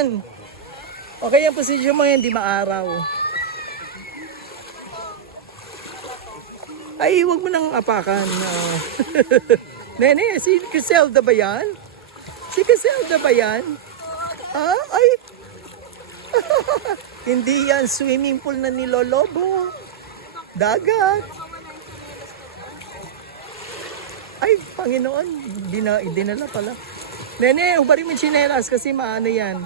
yan. Okay ang posisyon mo yan, di maaraw. Ay, huwag mo nang apakan. Nene, si Criselda ba yan? Si Criselda ba yan? Ha? Ay! Hindi yan swimming pool na nilolobo. Dagat. Ay, Panginoon, dinala pala. Nene, hubarin mo yung tsinelas kasi maano yan.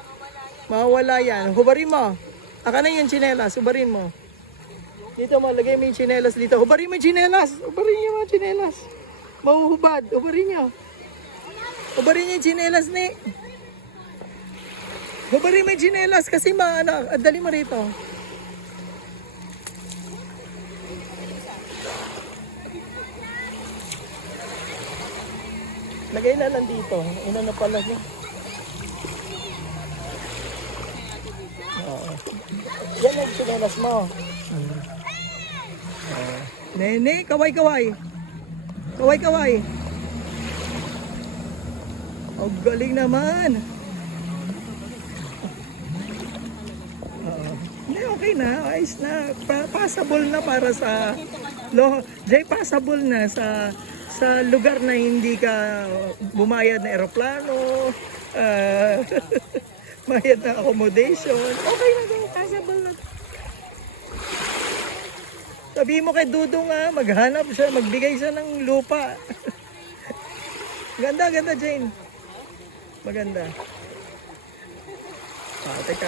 Mawawala yan. Hubarin mo. Aka na yung tsinelas, hubarin mo. Dito mo, lagay mo yung tsinelas dito. Hubarin mo yung tsinelas. Hubarin niyo mga tsinelas. Mahuhubad. Hubarin niyo. Hubarin niyo yung tsinelas ni. Hubarin mo yung tsinelas kasi maano. Dali mo rito. Lagay na lang dito. Ina na pala niya. Yan ang tsinelas mo. Nene, kaway-kaway. Kaway-kaway. Oh, galing naman. Hindi, okay na. Ayos na. Passable na para sa... passable na sa lugar na hindi ka bumayad na eroplano, bayad na accommodation. Okay na daw. Passable na. Sabi mo kay Dudong maghanap siya, magbigay siya ng lupa. Ganda, Jane. Maganda. Teka.